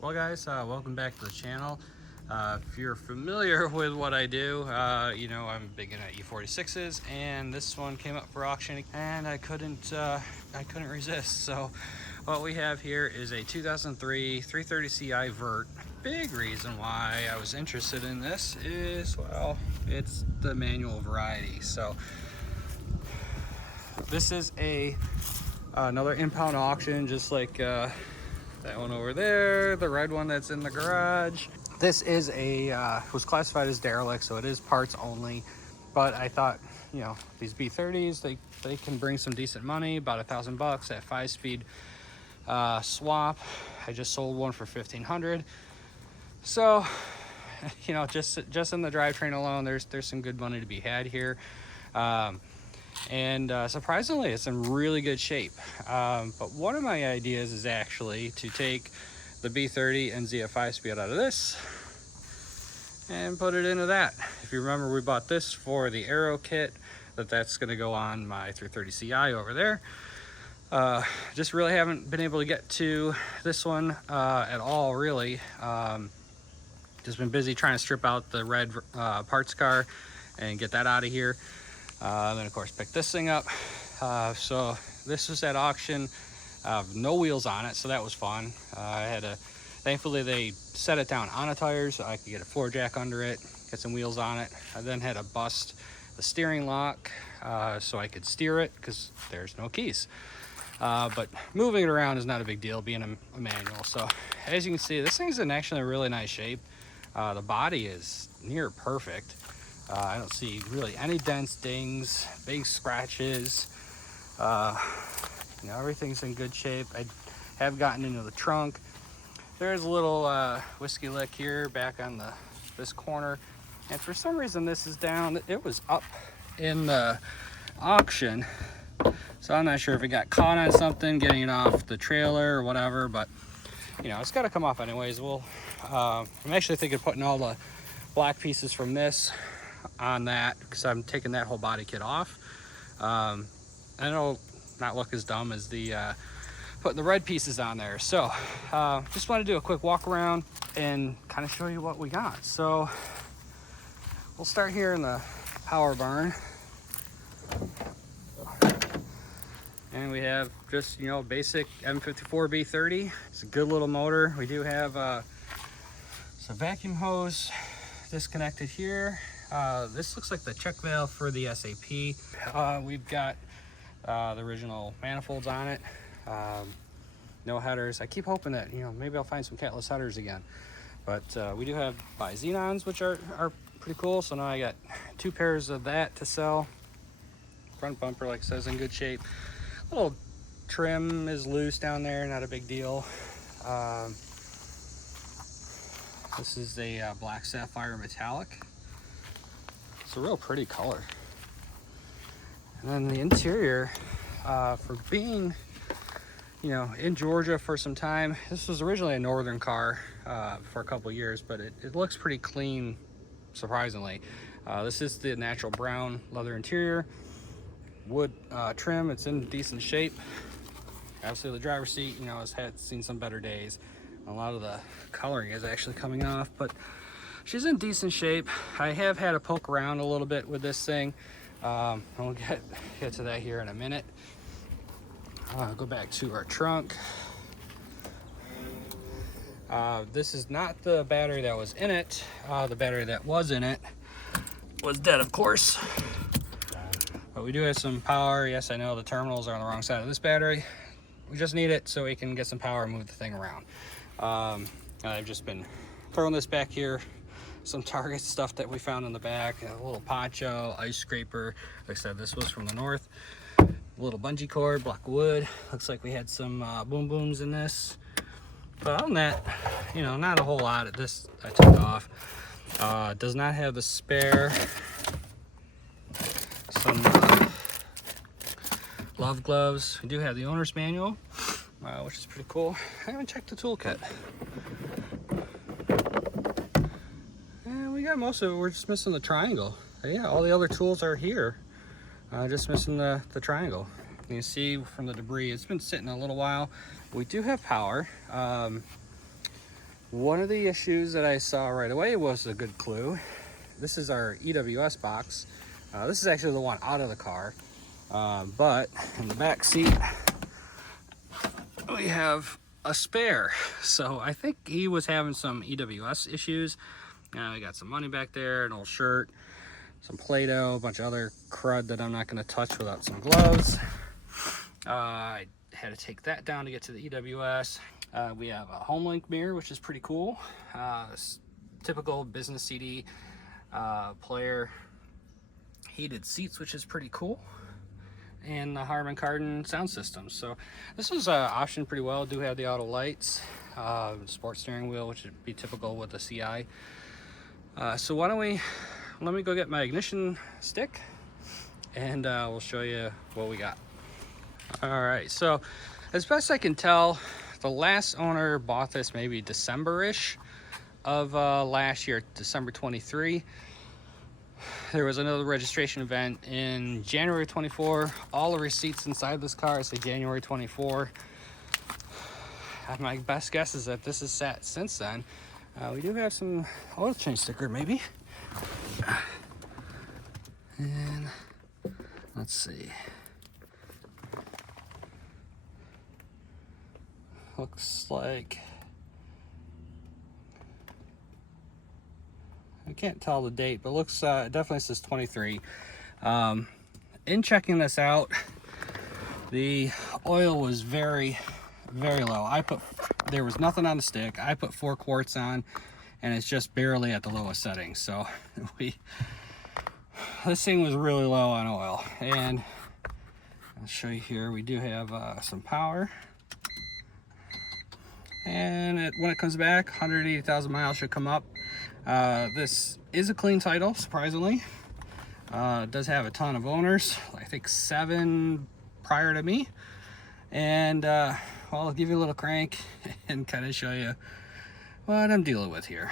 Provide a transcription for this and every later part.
Well guys, welcome back to the channel. If you're familiar with what I do, you know I'm big into E46s, and this one came up for auction and I couldn't resist. So what we have here is a 2003 330ci vert. Big reason why I was interested in this is, well, it's the manual variety. So this is another impound auction, just like that one over there, the red one that's in the garage. This is was classified as derelict, so it is parts only. But I thought, you know, these B30s, they can bring some decent money, about $1,000 at 5-speed swap. I just sold one for $1,500. So, you know, just in the drivetrain alone, there's some good money to be had here. And surprisingly, it's in really good shape. But one of my ideas is actually to take the B30 and ZF5 speed out of this and put it into that. If you remember, we bought this for the aero kit that's going to go on my 330ci over there. Just really haven't been able to get to this one at all, really. Just been busy trying to strip out the red parts car and get that out of here. Then of course pick this thing up. So this was at auction, no wheels on it, so that was fun. Thankfully they set it down on a tire so I could get a floor jack under it, get some wheels on it. I then had to bust the steering lock so I could steer it because there's no keys. But moving it around is not a big deal, being a manual. So as you can see, this thing's in actually a really nice shape. The body is near perfect. I don't see really any dents, dings, big scratches. You know, everything's in good shape. I have gotten into the trunk. There's a little whiskey lick here back on this corner, and for some reason this is down. It was up in the auction, so I'm not sure if it got caught on something getting it off the trailer or whatever, but you know, it's got to come off anyways. I'm actually thinking of putting all the black pieces from this on that because I'm taking that whole body kit off. I know, not look as dumb as the putting the red pieces on there. So just want to do a quick walk around and kind of show you what we got. So we'll start here in the power barn, and we have just, you know, basic M54 B30. It's a good little motor. We do have some vacuum hose disconnected here. This looks like the check valve for the SAP. We've got the original manifolds on it. No headers. I keep hoping that, you know, maybe I'll find some catless headers again. But we do have bi-xenons, which are pretty cool. So now I got 2 pairs of that to sell. Front bumper, like I said, is in good shape. Little trim is loose down there, not a big deal. This is a black sapphire metallic. It's a real pretty color. And then the interior, for being, you know, in Georgia for some time, this was originally a northern car for a couple years, but it looks pretty clean, surprisingly. This is the natural brown leather interior, wood trim. It's in decent shape. Obviously the driver's seat, you know, has seen some better days. A lot of the coloring is actually coming off, but she's in decent shape. I have had to poke around a little bit with this thing. We'll get to that here in a minute. Go back to our trunk. This is not the battery that was in it. The battery that was in it was dead, of course. But we do have some power. Yes, I know the terminals are on the wrong side of this battery. We just need it so we can get some power and move the thing around. I've just been throwing this back here. Some Target stuff that we found in the back, a little poncho, ice scraper. Like I said, this was from the north. A little bungee cord, black wood. Looks like we had some boom booms in this. But other than that, you know, not a whole lot. This I took off. Does not have the spare. Some glove gloves. We do have the owner's manual, which is pretty cool. I haven't checked the toolkit. And we got most of it. We're just missing the triangle. Yeah, all the other tools are here. Just missing the triangle. You can see from the debris, it's been sitting a little while. We do have power. One of the issues that I saw right away was a good clue. This is our EWS box. This is actually the one out of the car, but in the back seat we have a spare. So I think he was having some EWS issues. We got some money back there, an old shirt, some Play-Doh, a bunch of other crud that I'm not going to touch without some gloves. I had to take that down to get to the EWS. We have a HomeLink mirror, which is pretty cool. Typical business CD player. Heated seats, which is pretty cool. And the Harman Kardon sound system. So this was optioned pretty well. Do have the auto lights, sports steering wheel, which would be typical with the CI. So let me go get my ignition stick, and we'll show you what we got. All right, so as best I can tell, the last owner bought this maybe December-ish of last year, December 23. There was another registration event in January 24. All the receipts inside this car say January 24. My best guess is that this has sat since then. We do have some oil change sticker maybe. And let's see. Looks like, I can't tell the date, but looks it definitely says 23. In checking this out, the oil was very, very low. There was nothing on the stick. I put 4 quarts on, and it's just barely at the lowest setting. So this thing was really low on oil. And I'll show you here, we do have some power. And when it comes back, 180,000 miles should come up. This is a clean title, surprisingly. It does have a ton of owners, I think 7 prior to me. And well, I'll give you a little crank and kind of show you what I'm dealing with here.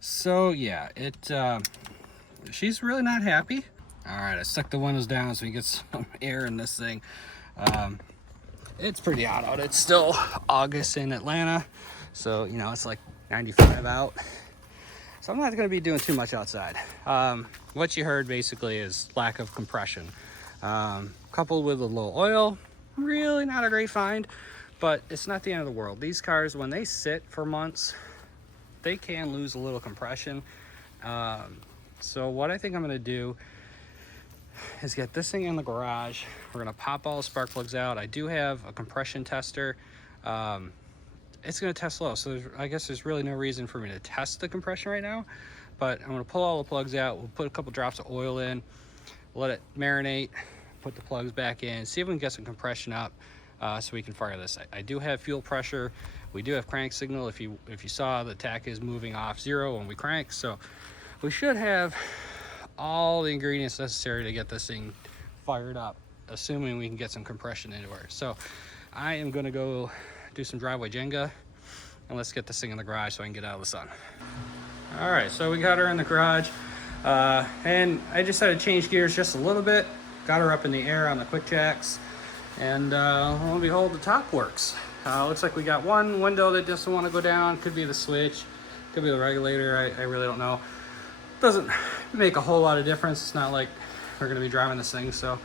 So yeah, she's really not happy. All right, I stuck the windows down so we get some air in this thing. It's pretty hot out. It's still August in Atlanta, so you know it's like 95 out. So I'm not going to be doing too much outside. What you heard basically is lack of compression, coupled with a low oil. Really not a great find, but it's not the end of the world. These cars, when they sit for months, they can lose a little compression. So what I think I'm going to do is get this thing in the garage. We're gonna pop all the spark plugs out. I do have a compression tester. It's gonna test low, so I guess there's really no reason for me to test the compression right now, but I'm gonna pull all the plugs out. We'll put a couple drops of oil in, let it marinate, put the plugs back in, see if we can get some compression up so we can fire this. I do have fuel pressure. We do have crank signal. If you saw, the tach is moving off 0 when we crank, so we should have all the ingredients necessary to get this thing fired up, assuming we can get some compression into her. So I am going to go do some driveway Jenga, and let's get this thing in the garage so I can get out of the sun. All right, so we got her in the garage, and I just had to change gears just a little bit. Got her up in the air on the quick jacks, and lo and behold, the top works. Looks like we got one window that doesn't want to go down. Could be the switch, could be the regulator. I really don't know. Doesn't make a whole lot of difference. It's not like we're going to be driving this thing, so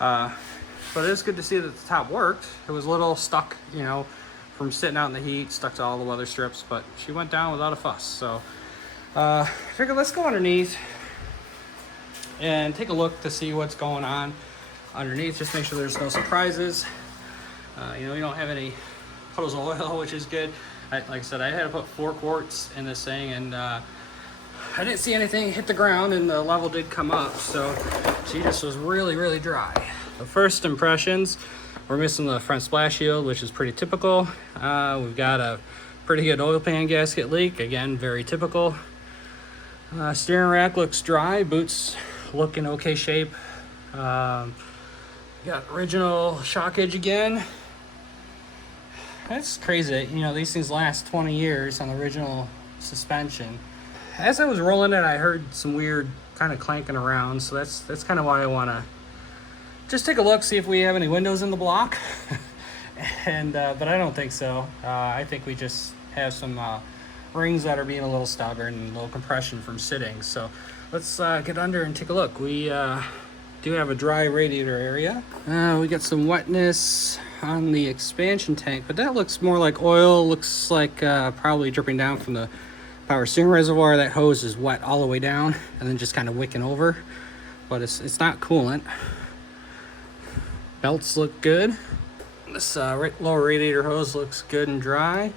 but it is good to see that the top worked. It was a little stuck, you know, from sitting out in the heat, stuck to all the weather strips, but she went down without a fuss. So figured let's go underneath and take a look to see what's going on underneath. Just make sure there's no surprises. You know, we don't have any puddles of oil, which is good. Like I said, I had to put 4 quarts in this thing, and I didn't see anything hit the ground, and the level did come up, so she just was really, really dry. The first impressions, we're missing the front splash shield, which is pretty typical. We've got a pretty good oil pan gasket leak, again, very typical. Steering rack looks dry, boots look in okay shape. Got original shock edge again. That's crazy, you know, these things last 20 years on the original suspension. As I was rolling it, I heard some weird kind of clanking around, so that's kind of why I want to just take a look, see if we have any windows in the block. And but I don't think so. I think we just have some rings that are being a little stubborn and a little compression from sitting. So let's get under and take a look. We do have a dry radiator area. We got some wetness on the expansion tank, but that looks more like oil. Looks like probably dripping down from the power steering reservoir. That hose is wet all the way down and then just kind of wicking over, but it's not coolant. Belts look good. This lower radiator hose looks good and dry.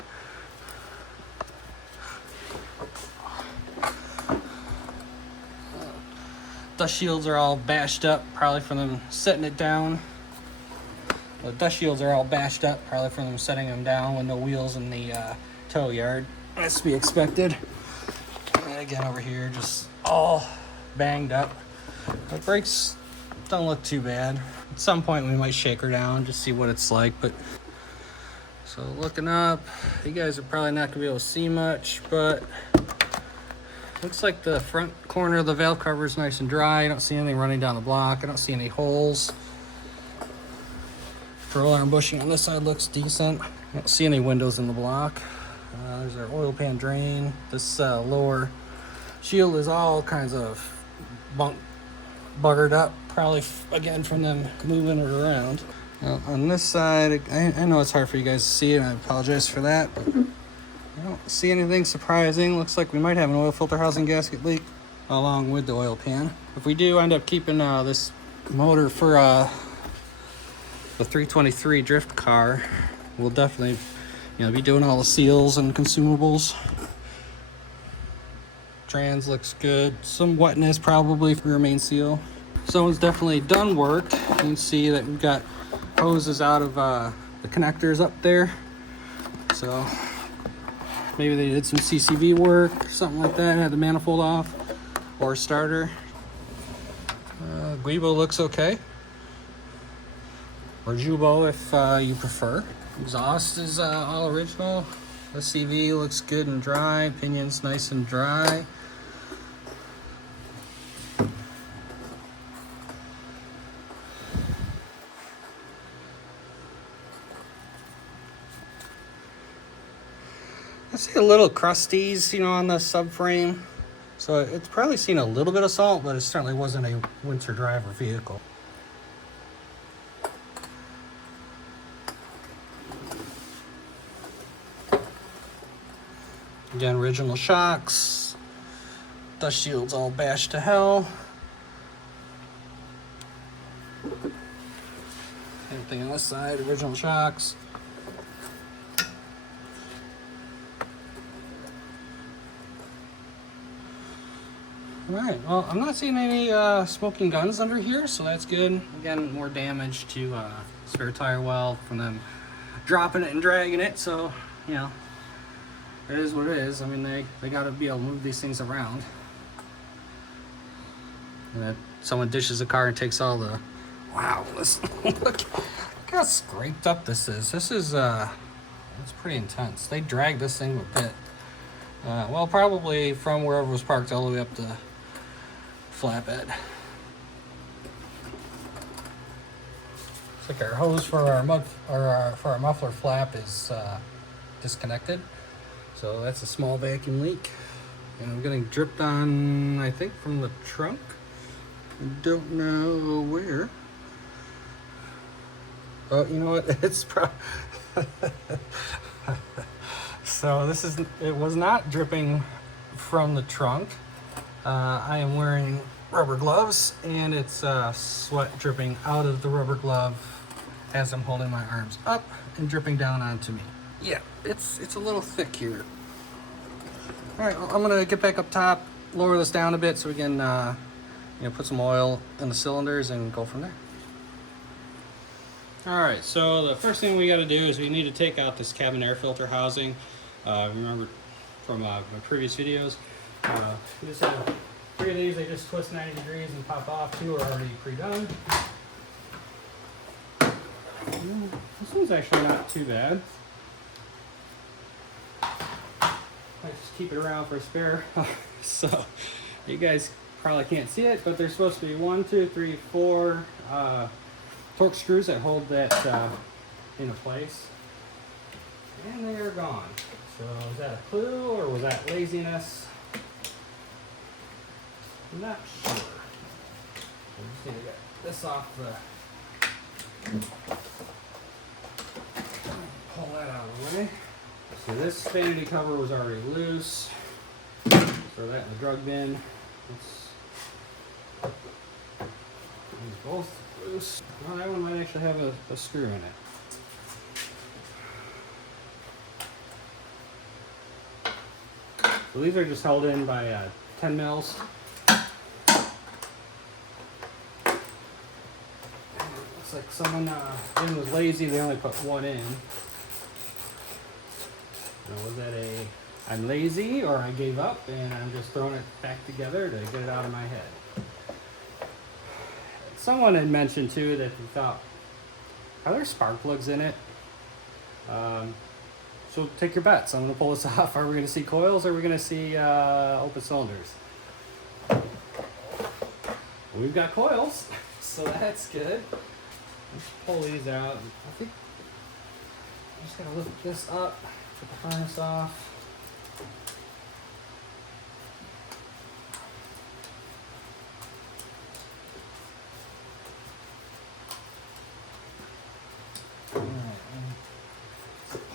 Dust shields are all bashed up, probably from them setting it down. The dust shields are all bashed up, probably from them setting them down with no wheels in the tow yard. That's to be expected. And again, over here, just all banged up. The brakes don't look too bad. At some point, we might shake her down, just see what it's like. But so looking up, you guys are probably not gonna be able to see much, but looks like the front corner of the valve cover is nice and dry. I don't see anything running down the block. I don't see any holes. Roll arm bushing on this side looks decent. I don't see any windows in the block. There's our oil pan drain. This lower shield is all kinds of buggered up, probably again from them moving it around. On this side, I know it's hard for you guys to see, and I apologize for that. But I don't see anything surprising. Looks like we might have an oil filter housing gasket leak along with the oil pan. If we do end up keeping this motor for the 323 drift car, we'll definitely be doing all the seals and consumables. Trans looks good. Some wetness probably for your main seal. Someone's definitely done work. You can see that we've got hoses out of the connectors up there. So maybe they did some CCV work or something like that, had the manifold off, or starter. Guibo looks okay, or Jubo if you prefer. Exhaust is all original. The CV looks good and dry. Pinion's nice and dry. I see a little crusties, on the subframe. So it's probably seen a little bit of salt, but it certainly wasn't a winter driver vehicle. Again, original shocks. Dust shields all bashed to hell. Same thing on this side, original shocks. Alright, well, I'm not seeing any smoking guns under here, so that's good. Again, more damage to spare tire well from them dropping it and dragging it, so, it is what it is. I mean, they got to be able to move these things around. And then someone dishes a car and takes all the... Wow, look how scraped up this is. This is, it's pretty intense. They dragged this thing a bit. Well, probably from wherever it was parked all the way up to flatbed. Looks like our hose for our muffler flap is disconnected, so that's a small vacuum leak, and I'm getting dripped on, I think, from the trunk. I don't know where. Oh, you know what? It's so it was not dripping from the trunk. I am wearing rubber gloves, and it's sweat dripping out of the rubber glove as I'm holding my arms up and dripping down onto me. Yeah, it's a little thick here. All right, well, I'm gonna get back up top, lower this down a bit so we can put some oil in the cylinders and go from there. All right, so the first thing we got to do is we need to take out this cabin air filter housing. Remember from my previous videos, we just have 3 of these. They just twist 90 degrees and pop off. 2 are already pre-done. This one's actually not too bad. I just keep it around for a spare. So you guys probably can't see it, but there's supposed to be 1, 2, 3, 4 torque screws that hold that into place. And they are gone. So is that a clue or was that laziness? I'm not sure. I just need to get this off the... Pull that out of the way. So this vanity cover was already loose. Throw that in the drug bin. These both loose. Well, that one might actually have a screw in it. So these are just held in by 10 mils. Looks like someone was lazy, they only put one in. Now, was that a I'm lazy or I gave up and I'm just throwing it back together to get it out of my head? Someone had mentioned too that he thought, are there spark plugs in it? So take your bets. I'm going to pull this off. Are we going to see coils or are we going to see open cylinders? We've got coils, so that's good. Let's pull these out. I think I'm just going to lift this up, put the harness off. All right,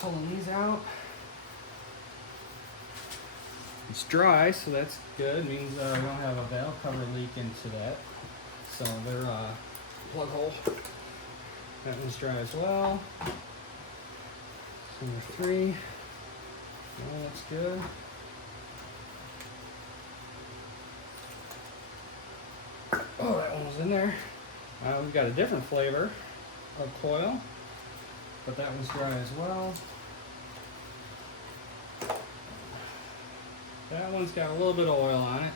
pulling these out. It's dry, so that's good. It means we don't have a valve cover leak into that. So they're plug hole. That one's dry as well. Number 3. Well, that's good. Oh, that one was in there. We've got a different flavor of coil, but that one's dry as well. That one's got a little bit of oil on it.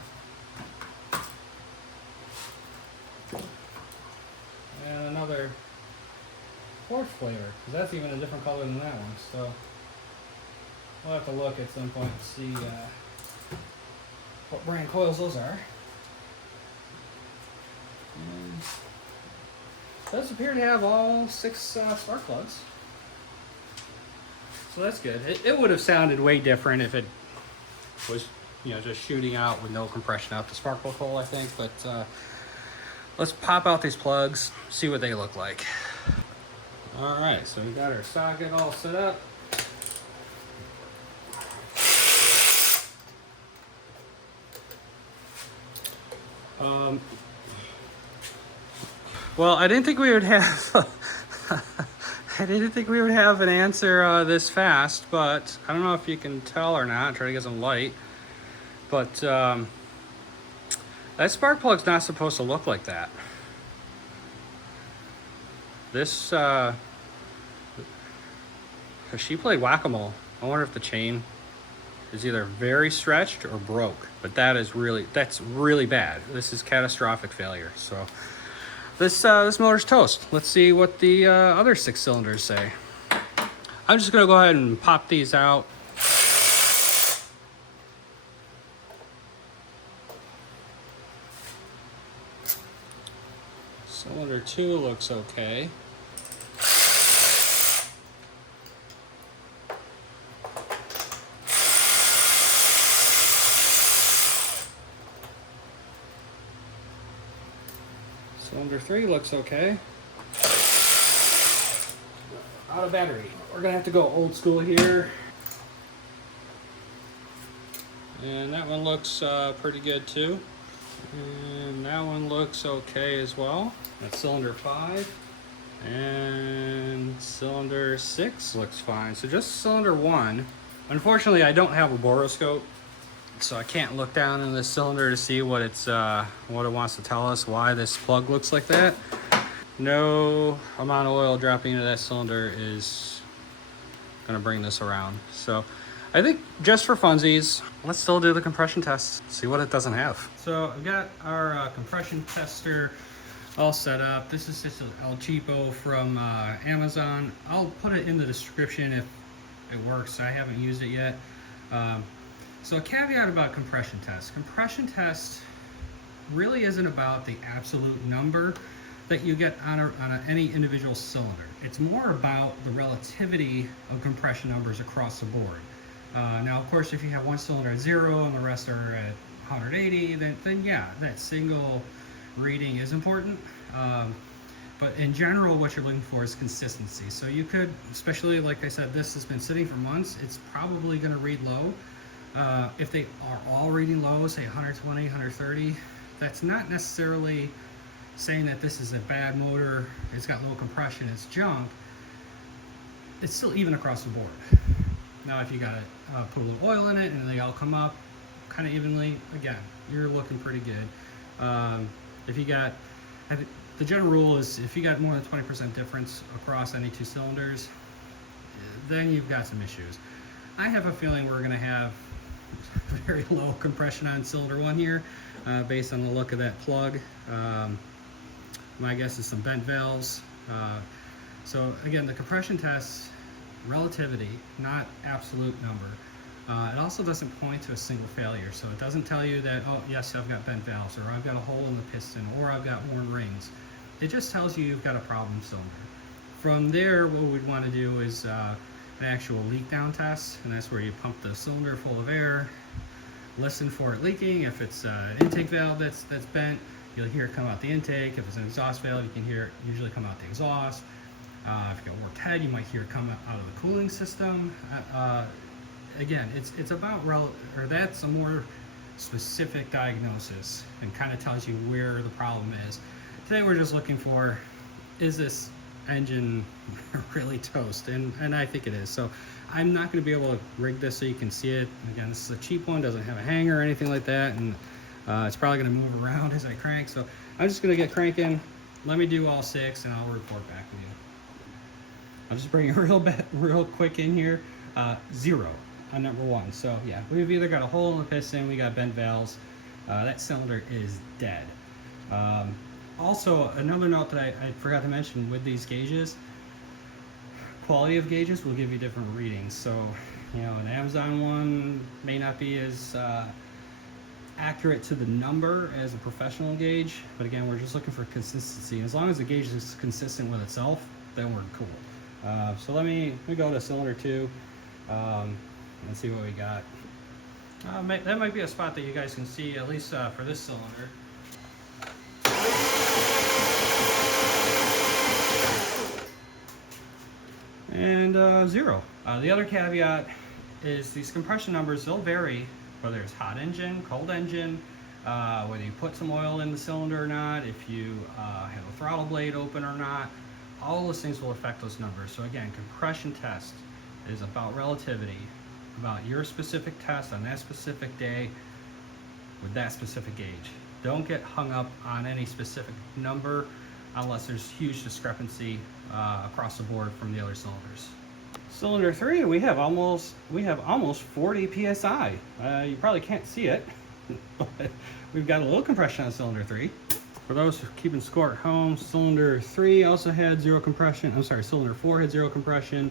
And another 4th flavor, because that's even a different color than that one. So we'll have to look at some point and see what brand coils those are. And it does appear to have all 6 spark plugs. So that's good. It would have sounded way different if it was, you know, just shooting out with no compression out the spark plug hole, I think. But let's pop out these plugs, see what they look like. All right, so we got our socket all set up. Well, I didn't think we would have I didn't think we would have an answer this fast, but I don't know if you can tell or not. Try to get some light. But that spark plug's not supposed to look like that. This, she played whack-a-mole. I wonder if the chain is either very stretched or broke. But that's really bad. This is catastrophic failure. So this motor's toast. Let's see what the other 6 cylinders say. I'm just gonna go ahead and pop these out. Cylinder 2 looks okay. Cylinder 3 looks okay. Out of battery. We're gonna have to go old school here. And that one looks pretty good too. And that one looks okay as well. That's cylinder 5. And cylinder 6 looks fine. So just cylinder 1. Unfortunately, I don't have a Borescope, so I can't look down in this cylinder to see what it wants to tell us, why this plug looks like that. No amount of oil dropping into that cylinder is gonna bring this around. So I think just for funsies, let's still do the compression test, see what it doesn't have. So I've got our compression tester all set up. This is just an El Cheapo from Amazon. I'll put it in the description if it works. I haven't used it yet. So a caveat about compression test. Compression test really isn't about the absolute number that you get on any individual cylinder. It's more about the relativity of compression numbers across the board. Now, of course, if you have one cylinder at 0 and the rest are at 180, then yeah, that single reading is important. But in general, what you're looking for is consistency. So you could, especially like I said, this has been sitting for months, it's probably going to read low. If they are all reading low, say 120, 130, that's not necessarily saying that this is a bad motor, it's got low compression, it's junk. It's still even across the board. Now, if you got to put a little oil in it and they all come up kind of evenly, again, you're looking pretty good. If you got, the general rule is if you got more than 20% difference across any two cylinders, then you've got some issues. I have a feeling we're going to have very low compression on cylinder 1 here, based on the look of that plug. My guess is some bent valves. So again, the compression test, relativity, not absolute number. It also doesn't point to a single failure. So it doesn't tell you that, oh yes, I've got bent valves, or I've got a hole in the piston, or I've got worn rings. It just tells you you've got a problem cylinder. From there, what we'd want to do is an actual leak down test, and that's where you pump the cylinder full of air, listen for it leaking. If it's an intake valve that's bent, you'll hear it come out the intake. If it's an exhaust valve, you can hear it usually come out the exhaust. If you've got warped head, you might hear it come out of the cooling system. Again, it's about that's a more specific diagnosis and kind of tells you where the problem is. Today we're just looking for, is this engine really toast? And I think it is. So I'm not going to be able to rig this so you can see it. Again, this is a cheap one, doesn't have a hanger or anything like that, and it's probably going to move around as I crank. So I'm just going to get cranking. Let me do all 6 and I'll report back with you. I'll just bring it real quick in here. 0 on number 1. So yeah, we've either got a hole in the piston, we got bent valves. That cylinder is dead. Also, another note that I forgot to mention with these gauges, quality of gauges will give you different readings. So, you know, an Amazon one may not be as accurate to the number as a professional gauge, but again, we're just looking for consistency. As long as the gauge is consistent with itself, then we're cool. So let me go to cylinder 2 and see what we got. That might be a spot that you guys can see, at least for this cylinder. And 0. The other caveat is these compression numbers, they'll vary whether it's hot engine, cold engine, whether you put some oil in the cylinder or not, if you have a throttle blade open or not. All those things will affect those numbers. So again, compression test is about relativity, about your specific test on that specific day with that specific gauge. Don't get hung up on any specific number unless there's huge discrepancy across the board from the other cylinders. Cylinder 3, we have almost 40 psi. You probably can't see it, but we've got a little compression on cylinder 3. For those keeping score at home, cylinder 3 also had 0 compression. I'm sorry, cylinder 4 had 0 compression,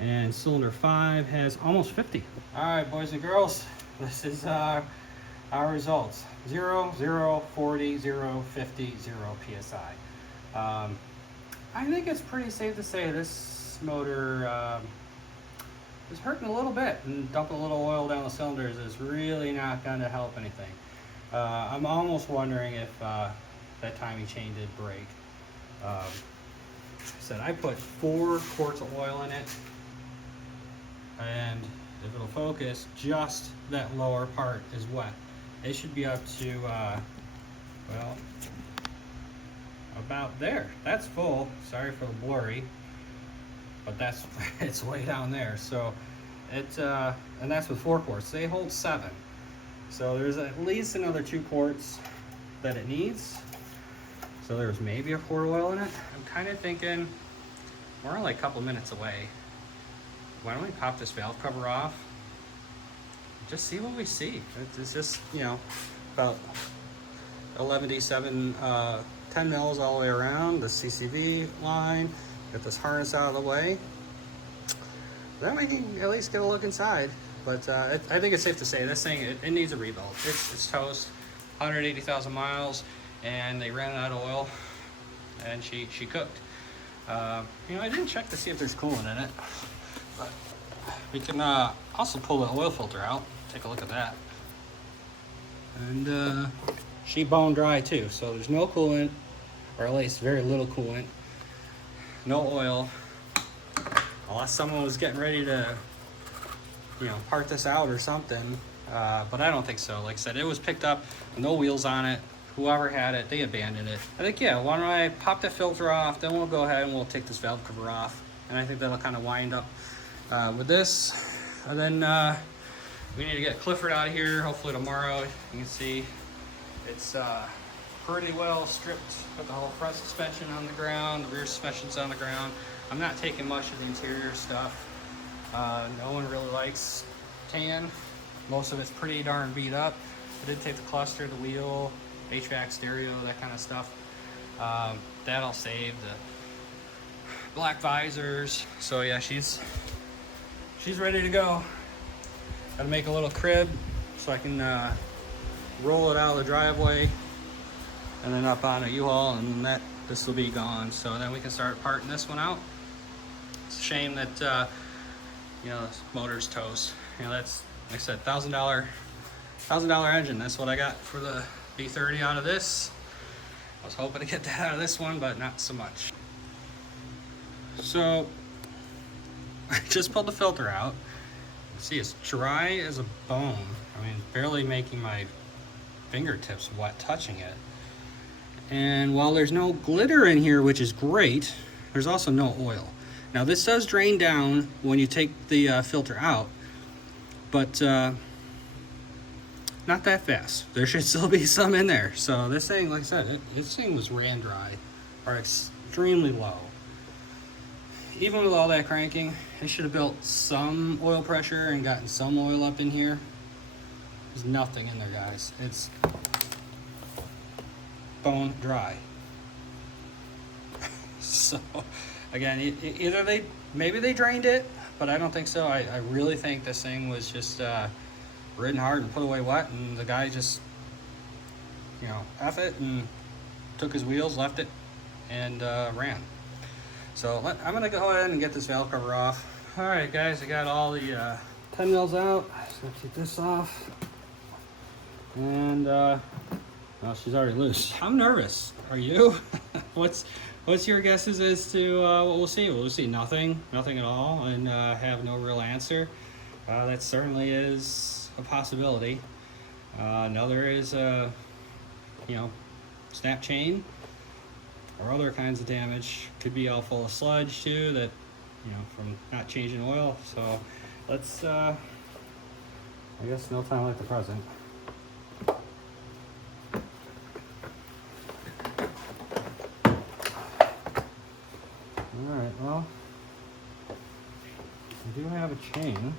and cylinder 5 has almost 50. All right, boys and girls, this is our results. 0, 0, 40, 0, 50, 0 psi. I think it's pretty safe to say this motor is hurting a little bit, and dumping a little oil down the cylinders is really not going to help anything. I'm almost wondering if that timing chain did break. I said I put 4 quarts of oil in it, and if it'll focus, just that lower part is wet. It should be up to, well, about there. That's full. Sorry for the blurry, but that's it's way down there. So it's and that's with 4 quarts. They hold 7, so there's at least another 2 quarts that it needs. So there's maybe a quart of oil in it. I'm kind of thinking we're only a couple minutes away. Why don't we pop this valve cover off? Just see what we see. It's just, you know, about 11D7 10 mils all the way around the CCV line. Get this harness out of the way. Then we can at least get a look inside. But I think it's safe to say this thing, it needs a rebuild. It's toast, 180,000 miles, and they ran out of oil. and she cooked. You know, I didn't check to see if there's coolant in it, but we can also pull the oil filter out. Take a look at that. And she bone dry too, so there's no coolant, or at least very little coolant, no oil, unless someone was getting ready to, you know, part this out or something. But I don't think so. Like I said, it was picked up, no wheels on it. Whoever had it, they abandoned it. I think, yeah, why don't I pop the filter off, then we'll go ahead and we'll take this valve cover off. And I think that'll kind of wind up with this. And then we need to get Clifford out of here, hopefully tomorrow. You can see it's pretty well stripped. Got the whole front suspension on the ground, the rear suspension's on the ground. I'm not taking much of the interior stuff. No one really likes tan. Most of it's pretty darn beat up. I did take the cluster, the wheel, HVAC, stereo, that kind of stuff. That I'll save. The black visors. So yeah, she's ready to go. Gotta make a little crib so I can roll it out of the driveway and then up on a U-Haul, and this will be gone. So then we can start parting this one out. It's a shame that you know, this motor's toast. You know, that's, like I said, $1,000 engine. That's what I got for the B30 out of this. I was hoping to get that out of this one, but not so much. So I just pulled the filter out. See, it's dry as a bone. I mean, barely making my fingertips wet touching it. And while there's no glitter in here, which is great, there's also no oil. Now this does drain down when you take the filter out, but not that fast. There should still be some in there. So this thing, like I said, this thing was ran dry, or extremely low. Even with all that cranking, I should have built some oil pressure and gotten some oil up in here. There's nothing in there, guys. It's bone dry. So again, either maybe they drained it, but I don't think so. I really think this thing was just ridden hard and put away wet, and the guy just, you know, F it and took his wheels, left it, and ran. So I'm gonna go ahead and get this valve cover off. All right, guys, I got all the 10 mils out. Just gonna take this off. And well, she's already loose. I'm nervous. Are you? What's your guesses as to what we'll see? We'll see nothing at all, and have no real answer. That certainly is a possibility. Another is you know, snap chain or other kinds of damage. Could be all full of sludge too, that, you know, from not changing oil. So let's I guess no time like the present. Alright, well, I do have a chain.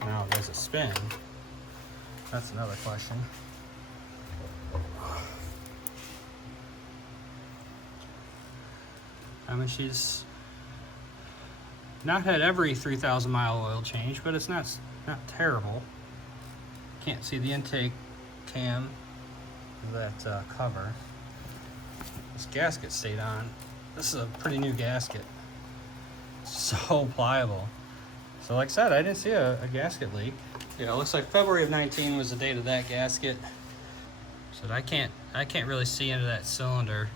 Now there's a spin. That's another question. I mean, she's not had every 3,000 mile oil change, but it's not terrible. Can't see the intake cam of that cover. This gasket stayed on. This is a pretty new gasket. So pliable. So like I said, I didn't see a gasket leak. Yeah, it looks like February of 19 was the date of that gasket. So I can't really see into that cylinder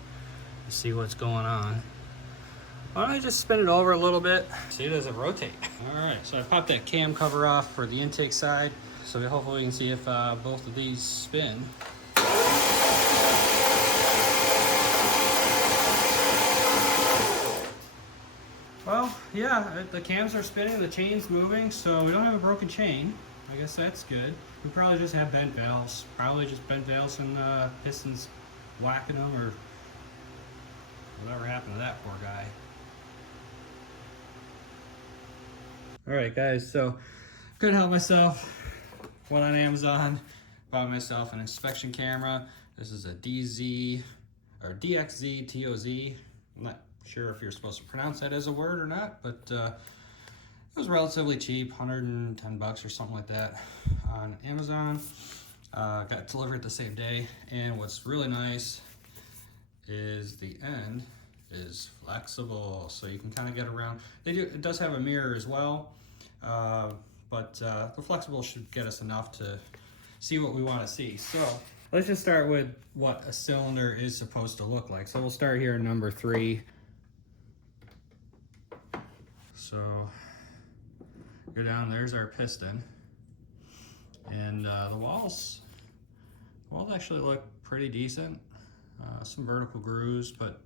to see what's going on. Why don't I just spin it over a little bit? See, does it rotate? All right, so I popped that cam cover off for the intake side. So hopefully we can see if both of these spin. Well, yeah, the cams are spinning, the chain's moving, so we don't have a broken chain. I guess that's good. We probably just have bent valves. Probably just bent valves and pistons whacking them, or whatever happened to that poor guy. Alright guys, so couldn't help myself. Went on Amazon, bought myself an inspection camera. This is a DXZ TOZ. I'm not sure if you're supposed to pronounce that as a word or not, but It was relatively cheap, 110 bucks or something like that on Amazon. Got delivered the same day, and what's really nice is the end is flexible, so you can kind of get around. It does have a mirror as well, but the flexible should get us enough to see what we want to see. So let's just start with what a cylinder is supposed to look like. So we'll start here at number 3. So go down, there's our piston, and the walls actually look pretty decent. Some vertical grooves, but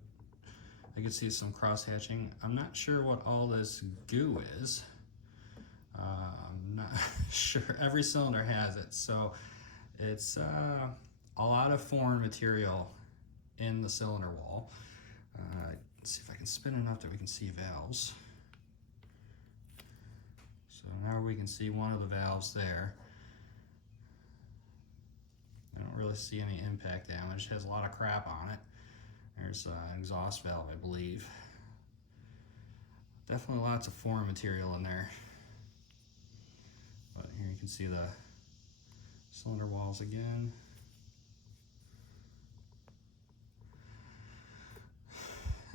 I can see some cross hatching. I'm not sure what all this goo is. I'm not sure. Every cylinder has it, so it's a lot of foreign material in the cylinder wall. Let's see if I can spin enough that we can see valves. So now we can see one of the valves there. I don't really see any impact damage. It has a lot of crap on it. There's an exhaust valve, I believe. Definitely lots of foreign material in there. But here you can see the cylinder walls again.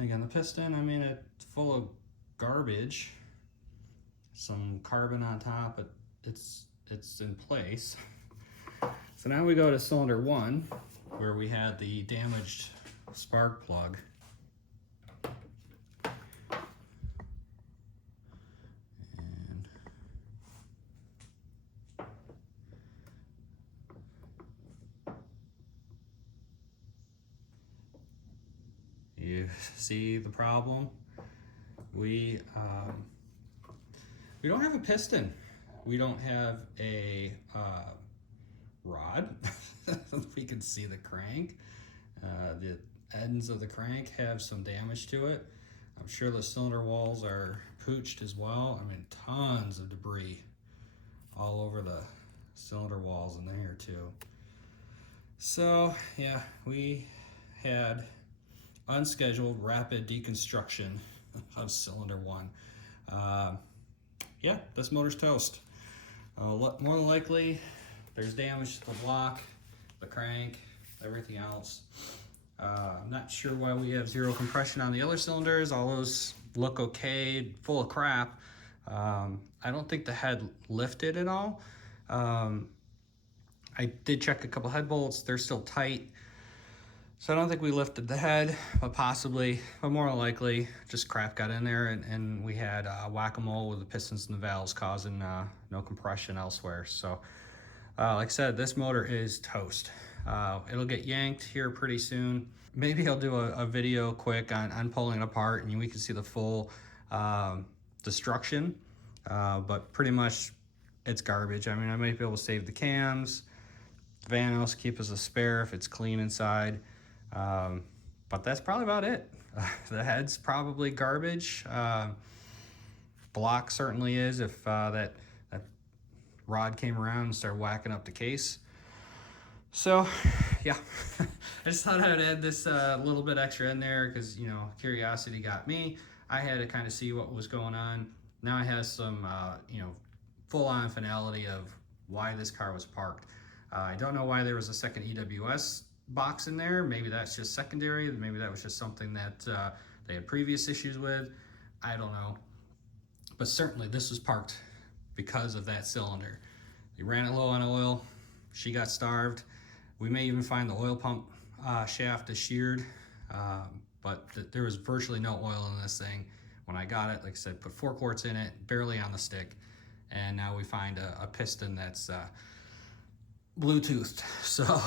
Again, the piston, I mean, it's full of garbage. Some carbon on top, but it's in place. So now we go to cylinder 1, where we had the damaged spark plug. And you see the problem? We don't have a piston. We don't have a rod. We can see the crank. The ends of the crank have some damage to it. I'm sure the cylinder walls are pooched as well. I mean, tons of debris all over the cylinder walls in there too. So yeah, we had unscheduled rapid deconstruction of cylinder 1. Yeah, this motor's toast. More than likely, there's damage to the block, the crank, everything else. I'm not sure why we have zero compression on the other cylinders. All those look okay, full of crap. I don't think the head lifted at all. I did check a couple head bolts. They're still tight. So I don't think we lifted the head, but possibly, but more likely, just crap got in there, and we had whack-a-mole with the pistons and the valves causing no compression elsewhere. So like I said, this motor is toast. It'll get yanked here pretty soon. Maybe I'll do a video quick on pulling it apart, and we can see the full destruction, but pretty much it's garbage. I mean, I might be able to save the cams, vanos, keep as a spare if it's clean inside. But that's probably about it. The head's probably garbage. Block certainly is if that rod came around and started whacking up the case. So yeah, I just thought I'd add this little bit extra in there because, you know, curiosity got me. I had to kind of see what was going on. Now it has some, you know, full-on finality of why this car was parked. I don't know why there was a second EWS box in there. Maybe that's just secondary. Maybe that was just something that they had previous issues with. I don't know. But certainly this was parked because of that cylinder. They ran it low on oil. She got starved. We may even find the oil pump shaft is sheared, but there was virtually no oil in this thing. When I got it, like I said, put 4 quarts in it, barely on the stick, and now we find a piston that's Bluetoothed. So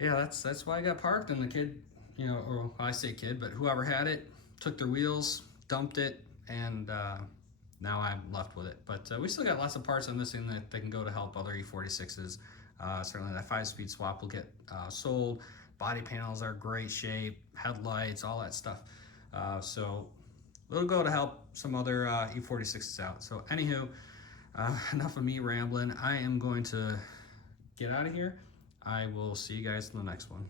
yeah, that's why I got parked, and the kid, you know, or I say kid, but whoever had it took their wheels, dumped it, and now I'm left with it. But we still got lots of parts on this thing that they can go to help other E46s. Certainly that 5-speed swap will get sold. Body panels are great shape, headlights, all that stuff. So it'll go to help some other E46s out. So anywho, enough of me rambling. I am going to get out of here. I will see you guys in the next one.